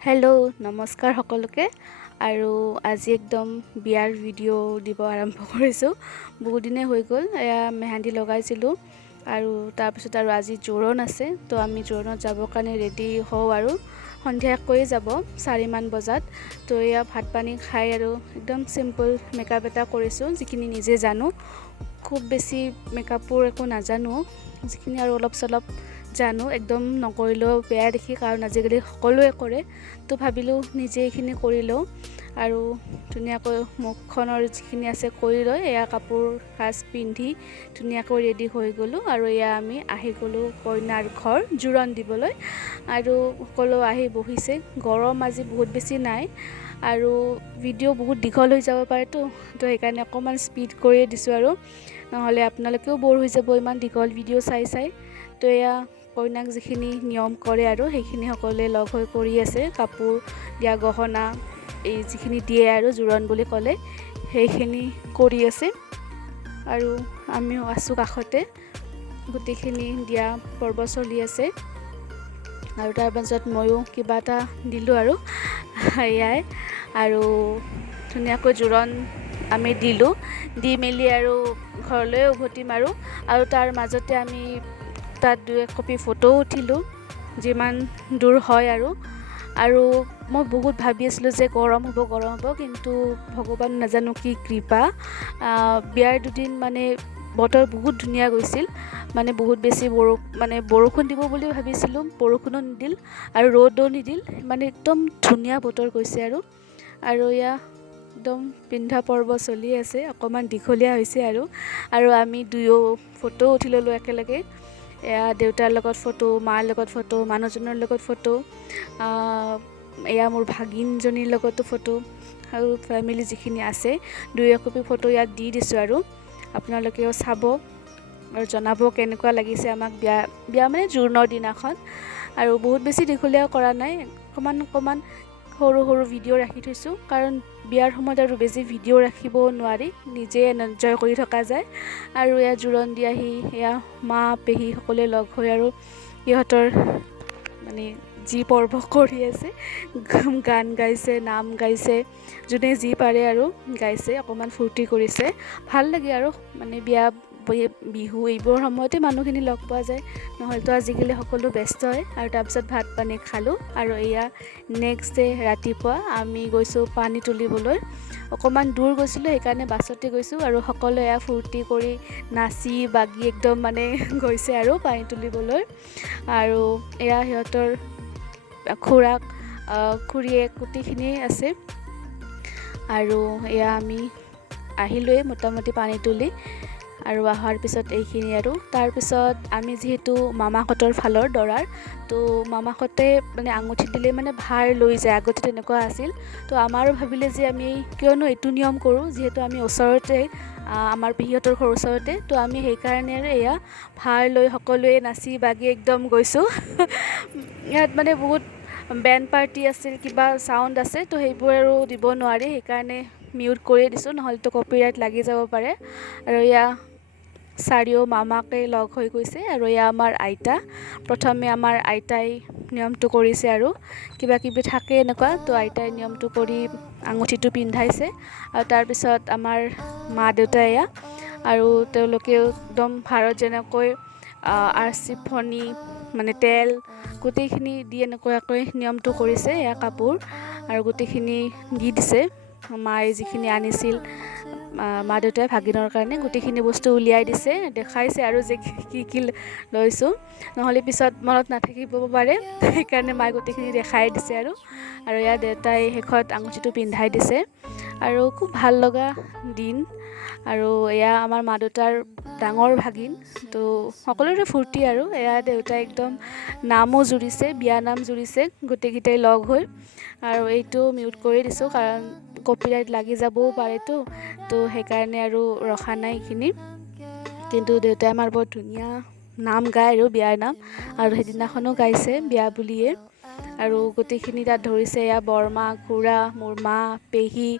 Hello' নমস্কাৰ সকলোকে। আৰু আজি একদম বিয়াৰ ভিডিঅ' দিব আৰম্ভ কৰিছোঁ। বহুত দিনে হৈ গ'ল এয়া মেহেন্দি লগাইছিলোঁ আৰু তাৰপিছত আৰু আজি জোৰোণ আছে, তো আমি জোৰোণত যাবৰ কাৰণে ৰেডি হওঁ আৰু সন্ধিয়াকৈ যাব 4মান বজাত। তো এয়া ভাত পানী খাই আৰু একদম চিম্পল মেকআপ এটা কৰিছোঁ, যিখিনি নিজে জানো। খুব বেছি মেকআপৰ একো নাজানো, যিখিনি আৰু অলপ চলপ জানো। একদম নকৰিলেও বেয়া দেখি, কাৰণ আজিকালি সকলোৱে কৰে। তো ভাবিলোঁ নিজে এইখিনি কৰি লওঁ আৰু ধুনীয়াকৈ মুখখনৰ যিখিনি আছে কৰি লৈ এয়া কাপোৰ সাজ পিন্ধি ধুনীয়াকৈ ৰেডি হৈ গ'লোঁ। আৰু এয়া আমি আহি গ'লোঁ কইনাৰ ঘৰ জোৰোণ দিবলৈ। আৰু সকলো আহি বহিছে। গৰম আজি বহুত বেছি নাই আৰু ভিডিঅ' বহুত দীঘল হৈ যাব পাৰেতো, তো সেইকাৰণে অকণমান স্পীড কৰিয়ে দিছোঁ, আৰু নহ'লে আপোনালোকেও ব'ৰ হৈ যাব ইমান দীঘল ভিডিঅ' চাই। তো এয়া কইনাক যিখিনি নিয়ম কৰে আৰু সেইখিনি সকলোৱে লগ হৈ কৰি আছে। কাপোৰ দিয়া, গহনা, এই যিখিনি দিয়ে আৰু জোৰোণ বুলি ক'লে সেইখিনি কৰি আছে। আৰু আমিও আছোঁ কাষতে, গোটেইখিনি দিয়া পৰ্ব চলি আছে। আৰু তাৰ পাছত ময়ো কিবা এটা দিলোঁ আৰু এয়াই। আৰু ধুনীয়াকৈ জোৰোণ আমি দিলোঁ, দি মেলি আৰু ঘৰলৈ উভতিম। আৰু তাৰ মাজতে আমি তাত 2-1 কপি ফটোও উঠিলোঁ, যিমান দূৰ হয়। আৰু মই বহুত ভাবি আছিলোঁ যে গৰম হ'ব, কিন্তু ভগৱান নাজানো কি কৃপা, বিয়াৰ দুদিন মানে বতৰ বহুত ধুনীয়া গৈছিল। মানে বহুত বেছি বৰষুণ দিব বুলি ভাবিছিলোঁ, বৰষুণো নিদিল আৰু ৰ'দো নিদিল, মানে একদম ধুনীয়া বতৰ গৈছে। আৰু এয়া একদম পিন্ধা পৰ্ব চলি আছে, অকণমান দীঘলীয়া হৈছে। আৰু আমি দুয়ো ফটো উঠি ল'লোঁ একেলগে। এয়া দেউতাৰ লগত ফটো, মাৰ লগত ফটো, মানুহজনৰ লগত ফটো, এয়া মোৰ ভাগিনজনীৰ লগতো ফটো, আৰু ফেমিলি যিখিনি আছে 2-1 কপি ফটো ইয়াত দি দিছোঁ। আৰু আপোনালোকেও চাব আৰু জনাব কেনেকুৱা লাগিছে আমাক বিয়া মানে জোৰোণৰ দিনাখন। আৰু বহুত বেছি দীঘলীয়া কৰা নাই, অকণমান সৰু ভিডিঅ' ৰাখি থৈছোঁ, কাৰণ বিয়াৰ সময়ত আৰু বেছি ভিডিঅ' ৰাখিব নোৱাৰি, নিজে এনজয় কৰি থকা যায়। আৰু এয়া জোৰোণ দি আহি এয়া মা পেহী সকলোৱে লগ হৈ আৰু সিহঁতৰ মানে যি পৰ্ব কৰি আছে, গান গাইছে, নাম গাইছে, যোনে যি পাৰে আৰু গাইছে, অকণমান ফূৰ্তি কৰিছে। ভাল লাগে আৰু মানে বিহু এইবোৰ সময়তে মানুহখিনি লগ পোৱা যায়, নহ'লেতো আজিকালি সকলো ব্যস্তই। আৰু তাৰপিছত ভাত পানী খালোঁ। আৰু এয়া নেক্সট ডে ৰাতিপুৱা আমি গৈছোঁ পানী তুলিবলৈ। অকণমান দূৰ গৈছিলোঁ, সেইকাৰণে বাছতে গৈছোঁ। আৰু সকলোৱে এয়া ফূৰ্তি কৰি নাচি বাগি একদম মানে গৈছে আৰু পানী তুলিবলৈ। আৰু এয়া সিহঁতৰ খুৰীয়েক গোটেইখিনিয়ে আছে। আৰু এয়া আমি আহিলোঁৱে মোটামুটি পানী তুলি। আৰু অহাৰ পিছত এইখিনি, আৰু তাৰপিছত আমি যিহেতু মামাহঁতৰ ফালৰ দৰাৰ, তো মামাহঁতে মানে আঙুঠি দিলে মানে ভাৰ লৈ যায়, আগতে তেনেকুৱা আছিল। তো আমাৰো ভাবিলে যে আমি কিয়নো এইটো নিয়ম কৰোঁ, যিহেতু আমি ওচৰতে, আমাৰ পেহীহঁতৰ ঘৰ ওচৰতে, তো আমি সেইকাৰণে আৰু এয়া ভাৰ লৈ সকলোৱে নাচি বাগি একদম গৈছোঁ। ইয়াত মানে বহুত বেণ্ড পাৰ্টি আছিল, কিবা চাউণ্ড আছে, তো সেইবোৰ আৰু দিব নোৱাৰি, সেইকাৰণে মিউট কৰিয়ে দিছোঁ, নহ'লেতো কপিৰাইট লাগি যাব পাৰে। আৰু এয়া চাৰিও মামাকে লগ হৈ গৈছে। আৰু এয়া আমাৰ আইতা, প্ৰথমে আমাৰ আইতাই নিয়মটো কৰিছে, আৰু কিবা কিবি থাকে এনেকুৱা, তো আইতাই নিয়মটো কৰি আঙুঠিটো পিন্ধাইছে। আৰু তাৰপিছত আমাৰ মা দেউতাই এয়া, আৰু তেওঁলোকেও একদম ভাৰত যেনেকৈ আৰচি ফণি মানে তেল গোটেইখিনি দি এনেকুৱাকৈ নিয়মটো কৰিছে। এয়া কাপোৰ আৰু গোটেইখিনি দি দিছে, মায়ে যিখিনি আনিছিল, মা দেউতাই ভাগিনৰ কাৰণে গোটেইখিনি বস্তু উলিয়াই দিছে, দেখাইছে আৰু যে কি লৈছোঁ, নহ'লে পিছত মনত নাথাকিব পাৰে, সেইকাৰণে মায়ে গোটেইখিনি দেখাই দিছে। আৰু এয়া দেউতাই শেষত আঙুঠিটো পিন্ধাই দিছে। আৰু খুব ভাল লগা দিন। আৰু এয়া আমাৰ মা দেউতাৰ ডাঙৰ ভাগিন, তো সকলোৰে ফূৰ্তি। আৰু এয়া দেউতাই একদম নামো জুৰিছে, বিয়া নাম জুৰিছে গোটেইকেইটাই লগ হৈ। আৰু এইটো মিউট কৰি দিছোঁ, কাৰণ কপিৰাইট লাগি যাবও পাৰেতো, তো সেইকাৰণে আৰু ৰখা নাই এইখিনি। কিন্তু দেউতাই আমাৰ বৰ ধুনীয়া নাম গায় আৰু বিয়াৰ নাম, আৰু সেইদিনাখনো গাইছে বিয়া বুলিয়ে। আৰু গোটেইখিনি তাত ধৰিছে, এয়া বৰমা, খুৰা, মোৰ মা, পেহী,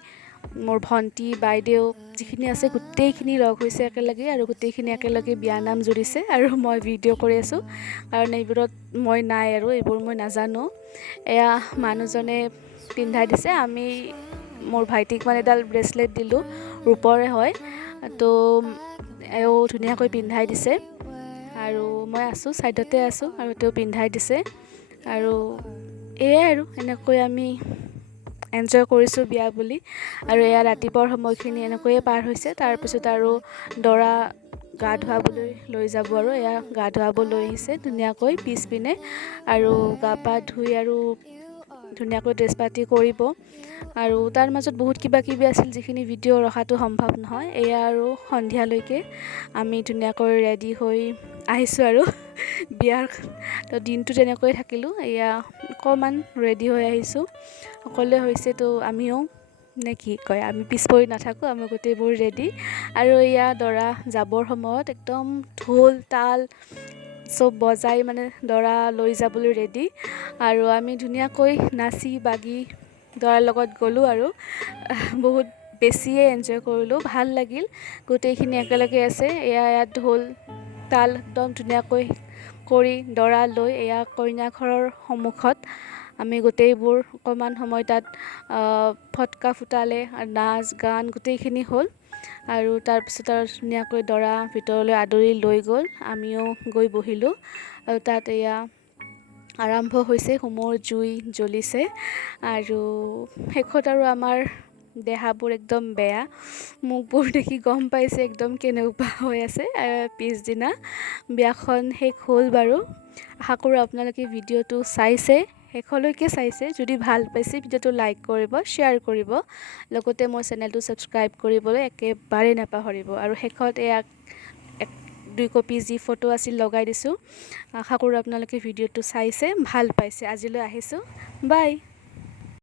মোৰ ভণ্টি বাইদেউ যিখিনি আছে গোটেইখিনি লগ হৈছে একেলগে আৰু গোটেইখিনি একেলগে বিয়ানাম জুৰিছে আৰু মই ভিডিঅ' কৰি আছোঁ কাৰণ এইবোৰত মই নাই আৰু এইবোৰ মই নাজানো। এয়া মানুহজনে পিন্ধাই দিছে। আমি মোৰ ভাইটিক মানে এডাল ব্ৰেচলেট দিলোঁ, ৰূপৰে হয়, তো এও ধুনীয়াকৈ পিন্ধাই দিছে আৰু মই আছোঁ ছাইডতে আছোঁ আৰু তেওঁ পিন্ধাই দিছে আৰু এয়াই আৰু এনেকৈ আমি এনজয় কৰিছোঁ বিয়া বুলি। আৰু এয়া ৰাতিপুৱাৰ সময়খিনি এনেকৈয়ে পাৰ হৈছে। তাৰপিছত আৰু দৰা গা ধুৱাবলৈ লৈ যাব আৰু এয়া গা ধুৱাব লৈ আহিছে ধুনীয়াকৈ পিছপিনে আৰু গা পা ধুই আৰু ধুনীয়াকৈ ড্ৰেছ পাতি কৰিব আৰু তাৰ মাজত বহুত কিবা কিবি আছিল যিখিনি ভিডিঅ' ৰখাটো সম্ভৱ নহয়। এয়া আৰু সন্ধিয়ালৈকে আমি ধুনীয়াকৈ ৰেডি হৈ আহিছোঁ আৰু বিয়াৰ তো দিনটো তেনেকৈ থাকিলোঁ। এয়া অকণমান ৰেডি হৈ আহিছোঁ, সকলোৱে হৈছে, তো আমিও নে কি কয়, আমি পিছ পৰি নাথাকোঁ, আমি গোটেইবোৰ ৰেডি। আৰু এয়া দৰা যাবৰ সময়ত একদম ঢোল তাল চব বজাই মানে দৰা লৈ যাবলৈ ৰেডি আৰু আমি ধুনীয়াকৈ নাচি বাগি দৰাৰ লগত গ'লোঁ আৰু বহুত বেছিয়ে এনজয় কৰিলোঁ, ভাল লাগিল। গোটেইখিনি একেলগে আছে, এয়া ইয়াত ঢোল তাল একদম ধুনীয়াকৈ কৰি দৰা লৈ এয়া কইনা ঘৰৰ সন্মুখত আমি গোটেইবোৰ অকণমান সময় তাত ফটকা ফুটালে আৰু নাচ গান গোটেইখিনি হ'ল আৰু তাৰপিছত আৰু ধুনীয়াকৈ দৰা ভিতৰলৈ আদৰি লৈ গ'ল। আমিও গৈ বহিলোঁ আৰু তাত এয়া আৰম্ভ হৈছে, হোমৰ জুই জ্বলিছে আৰু শেষত আৰু আমাৰ দেহাবোৰ একদম বেয়া, মুখবোৰ দেখি গম পাইছে একদম কেনেকুৱা হৈ আছে। পিছদিনা বিয়াখন শেষ হ'ল বাৰু। আশা কৰোঁ আপোনালোকে ভিডিঅ'টো চাইছে, শেষলৈকে চাইছে। যদি ভাল পাইছে ভিডিঅ'টো লাইক কৰিব, শ্বেয়াৰ কৰিব, লগতে মোৰ চেনেলটো ছাবস্ক্ৰাইব কৰিবলৈ একেবাৰে নাপাহৰিব। আৰু শেষত এয়া 2 কপি যি ফটো আছিল লগাই দিছোঁ। আশা কৰোঁ আপোনালোকে ভিডিঅ'টো চাইছে, ভাল পাইছে। আজিলৈ আহিছোঁ, বাই।